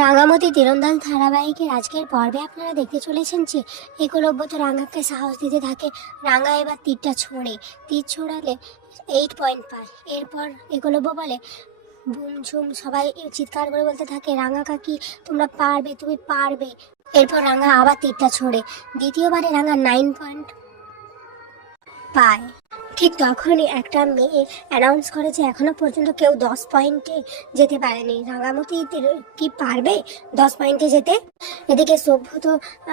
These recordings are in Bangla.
রাঙামতি তীরন্দাজ ধারাবাহিকের আজকের পর্বে আপনারা দেখতে চলেছেন যে একলব্য তো রাঙাকে সাহস দিতে থাকে। রাঙা এবার তীরটা ছোঁড়ে, তীর ছোড়ালে 8 পয়েন্ট পায়। এরপর একলব্য বলে বুম ঝুম, সবাই চিৎকার করে বলতে থাকে রাঙা কাকি তোমরা পারবে, তুমি পারবে। এরপর রাঙা আবার তীরটা ছোড়ে, দ্বিতীয়বারে রাঙা 9 পয়েন্ট পায়। ঠিক তখনই একটা মেয়ে অ্যানাউন্স করে যে এখনো পর্যন্ত কেউ 10 পয়েন্টে যেতে পারেনি। রাঙামতি কি পারবে 10 পয়েন্টে যেতে? এদিকে সভ্যত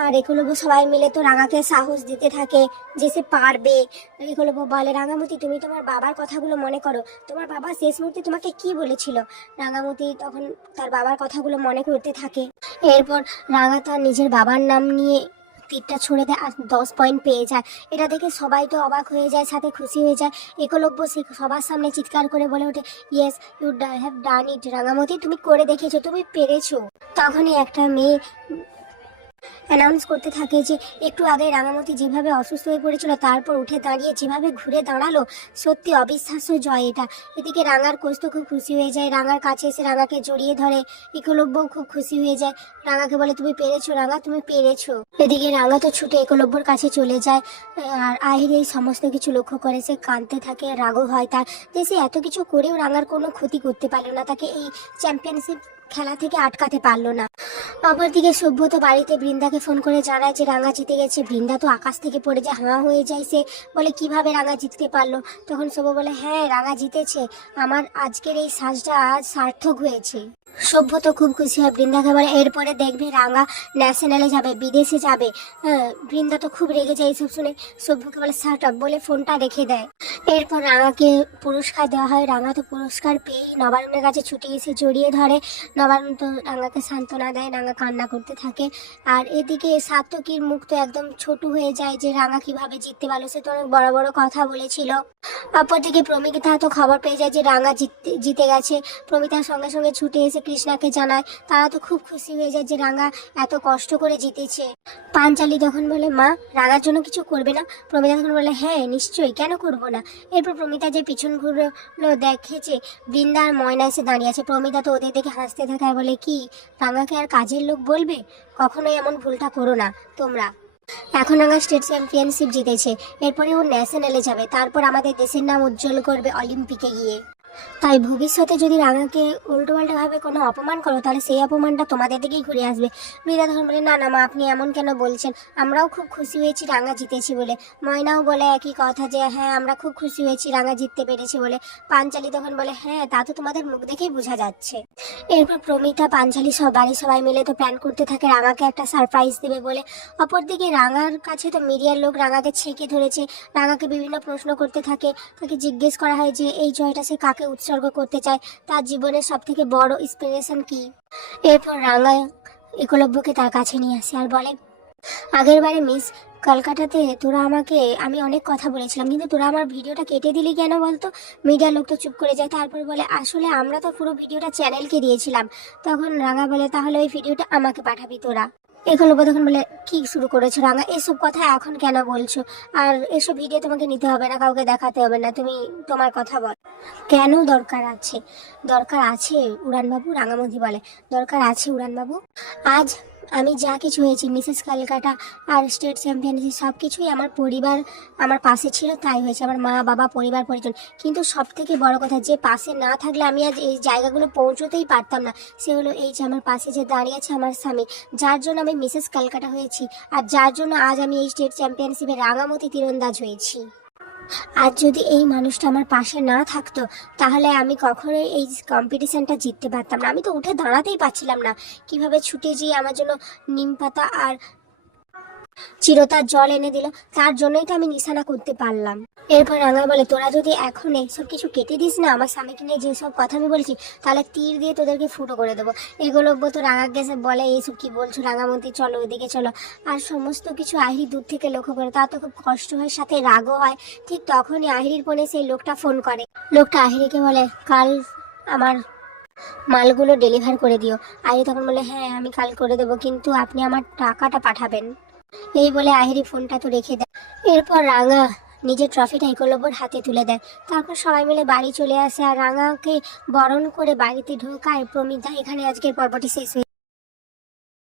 আর একলব্য সবাই মিলে তো রাঙাকে সাহস দিতে থাকে যে সে পারবে। একলব্য বলে রাঙামতি তুমি তোমার বাবার কথাগুলো মনে করো, তোমার বাবা শেষ মুহূর্তে তোমাকে কি বলেছিল। রাঙামতি তখন তার বাবার কথাগুলো মনে করতে থাকে। এরপর রাঙা তার নিজের বাবার নাম নিয়ে তীরটা ছুঁড়ে দেয় আর 10 পয়েন্ট পেয়ে যায়। এটা দেখে সবাই তো অবাক হয়ে যায়, সাথে খুশি হয়ে যায়। একলব্য সে সবার সামনে চিৎকার করে বলে ওঠে ইয়েস ইউ হ্যাভ ডান ইট, রাঙামতি তুমি করে দেখেছো, তুমি পেরেছো। তখনই একটা মেয়ে অ্যানাউন্স করতে থাকে যে একটু আগে রাঙামতি যেভাবে অসুস্থ হয়ে পড়েছিল তারপর উঠে দাঁড়িয়ে যেভাবে ঘুরে দাঁড়ালো, সত্যি অবিশ্বাস্য জয় এটা। এদিকে রাঙার কোচ তো খুব খুশি হয়ে যায়, রাঙার কাছে এসে রাঙাকে জড়িয়ে ধরে। একলব্যও খুব খুশি হয়ে যায়, রাঙাকে বলে তুমি পেরেছো রাঙা, তুমি পেরেছো। এদিকে রাঙা তো ছুটে একলব্যর কাছে চলে যায়। আর আহির এই সমস্ত কিছু লক্ষ্য করে সে কাঁদতে থাকে, রাগও হয় তার যে সে এত কিছু করেও রাঙার কোনো ক্ষতি করতে পারলো না, তাকে এই চ্যাম্পিয়নশিপ খেলা থেকে আটকাতে পারলো না। অপরদিকে সভ্যত বাড়িতে বৃন্দাকে ফোন করে জানায় যে রাঙা জিতে গেছে। বৃন্দা তো আকাশ থেকে পড়ে যায়, হাঁ হয়ে যায়। সে বলে কিভাবে রাঙা জিততে পারলো। তখন সভ্য বলে হ্যাঁ রাঙা জিতেছে, আমার আজকের এই সাজটা আজ সার্থক হয়েছে। সভ্য তো খুব খুশি হয়, বৃন্দাকে বলে এরপরে দেখবে রাঙা ন্যাশনালে যাবে, বিদেশে যাবে। বৃন্দা তো খুব রেগে যায় এইসব শুনে, সভ্যকে বলে শাট আপ বলে ফোনটা রেখে দেয়। এরপর রাঙাকে পুরস্কার দেওয়া হয়। রাঙা তো পুরস্কার পেয়ে নবারুণের কাছে ছুটে এসে জড়িয়ে ধরে। নবারুণ তো রাঙাকে সান্ত্বনা দেয়, রাঙা কান্না করতে থাকে। আর এদিকে সাত্তকীর মুখ তো একদম ছোট হয়ে যায় যে রাঙা কিভাবে জিততে পারলো, সে তো অনেক বড় বড় কথা বলেছিল। অপরদিকে প্রমিতা তো খবর পেয়ে যায় যে রাঙা জিতে গেছে। প্রমিতার সঙ্গে সঙ্গে ছুটে এসে কৃষ্ণাকে জানায়, তারা তো খুব খুশি হয়ে যায় যে রাঙা এত কষ্ট করে জিতেছে। পাঞ্চালি তখন বলে মা রাঙার জন্য কিছু করবে না? প্রমিতা তখন বলে হ্যাঁ নিশ্চয়ই, কেন করবো না। এরপর প্রমিতা যে পিছন ঘুরলো দেখেছে বৃন্দা আর ময়না এসে দাঁড়িয়ে আছে। প্রমিতা তো ওদের দেখে হাসতে থাকে আর বলে কি রাঙাকে আর কাজের লোক বলবে? কখনোই এমন ভুলটা করো না তোমরা। এখন রাঙা স্টেট চ্যাম্পিয়নশিপ জিতেছে, এরপরে ও ন্যাশনালে যাবে, তারপর আমাদের দেশের নাম উজ্জ্বল করবে অলিম্পিকে গিয়ে। তাই ভবিষ্যতে যদি রাঙাকে উল্টোপাল্টা ভাবে কোনো অপমান করো তাহলে সেই অপমানটা তোমাদের দিকেই ঘুরে আসবে। মীরা তখন বলে না না মা আপনি এমন কেন বলছেন, আমরাও খুব খুশি হয়েছি রাঙা জিতেছি বলে। ময়নাও বলে একই কথা যে হ্যাঁ আমরা খুব খুশি হয়েছি রাঙা জিততে পেরেছে বলে। পাঞ্চালি তখন বলে হ্যাঁ তা তো তোমাদের মুখ দেখেই বোঝা যাচ্ছে। এরপর প্রমিতা পাঞ্চালি সব বাড়ির সবাই মিলে তো প্ল্যান করতে থাকে রাঙাকে একটা সারপ্রাইজ দেবে বলে। অপরদিকে রাঙার কাছে তো মিডিয়ার লোক রাঙাকে ছেঁকে ধরেছে, রাঙাকে বিভিন্ন প্রশ্ন করতে থাকে। তাকে জিজ্ঞেস করা হয় যে এই জয়টা সে কাকে উৎসর্গ করতে চায়, তার জীবনের সব থেকে বড় ইন্সপিরেশন কি। এরপর রাঙা একলব্যকে তার কাছে নিয়ে আসে আর বলে আগের বারে মিস কলকাতাতে তোরা আমাকে, আমি অনেক কথা বলেছিলাম কিন্তু তোরা আমার ভিডিওটা কেটে দিলি কেন বলতো? মিডিয়ার লোক তো চুপ করে যায়। তারপর বলে আসলে আমরা তো পুরো ভিডিওটা চ্যানেলকে দিয়েছিলাম। তখন রাঙা বলে তাহলে ওই ভিডিওটা আমাকে পাঠাবি তোরা। একলব্য তখন বলে কি শুরু করেছো রাঙা, এসব কথা এখন কেন বলছো? আর এসব ভিডিও তোমাকে নিতে হবে না, কাউকে দেখাতে হবে না, তুমি তোমার কথা বল। কেন দরকার আছে? দরকার আছে উড়ানবাবু, রাঙামতি বলে দরকার আছে উড়ানবাবু। আজ আমি যা কিছু হয়েছি মিসেস ক্যালকাটা আর স্টেট চ্যাম্পিয়নশিপ সব কিছুই আমার পরিবার আমার পাশে ছিল তাই হয়েছে, আমার মা বাবা পরিবার পরিজন। কিন্তু সব থেকে বড় কথা যে পাশে না থাকলে আমি আজ এই জায়গাগুলো পৌঁছতেই পারতাম না, সে হলো এই যে আমার পাশে যে দাঁড়িয়ে আছে আমার স্বামী, যার জন্য আমি মিসেস ক্যালকাটা হয়েছি আর যার জন্য আজ আমি এই স্টেট চ্যাম্পিয়নশিপে রাঙামতি তীরন্দাজ হয়েছি। আর যদি এই মানুষটা আমার পাশে না থাকতো তাহলে আমি কখনোই এই কম্পিটিশনটা জিততে পারতাম না। আমি তো উঠে দাঁড়াতেই পারছিলাম না, কিভাবে ছুটে যেয়ে আমার জন্য নিম পাতা আর চিরতার জল এনে দিল, তার জন্যই তো আমি নিশানা করতে পারলাম। এরপর রাঙা বলে তোরা যদি এখন এইসব কিছু কেটে দিস না, আমার স্বামীকে নিয়ে যেসব কথা আমি বলছি, তাহলে তীর দিয়ে তোদেরকে ফুটো করে দেবো। এগুলো তো রাঙা গেছে বলে এইসব কি বলছো রাঙামতি, চলো ওইদিকে চলো। আর সমস্ত কিছু আহিরি দূর থেকে লক্ষ্য করে, তার তো খুব কষ্ট হয় সাথে রাগও হয়। ঠিক তখনই আহিরির ফোনে সেই লোকটা ফোন করে। লোকটা আহিরিকে বলে কাল আমার মালগুলো ডেলিভার করে দিও। আহিরি তখন বলে হ্যাঁ আমি কাল করে দেবো, কিন্তু আপনি আমার টাকাটা পাঠাবেন। এই বলে আহিরি ফোনটা তো রেখে দেয়। এরপর রাঙা নিজের ট্রফিটা একলব্যর হাতে তুলে দেয়। তারপর সবাই মিলে বাড়ি চলে আসে আর রাঙাকে বরণ করে বাড়িতে ঢোকায় প্রমিতা। এখানে আজকের পর্বটি শেষ হয়ে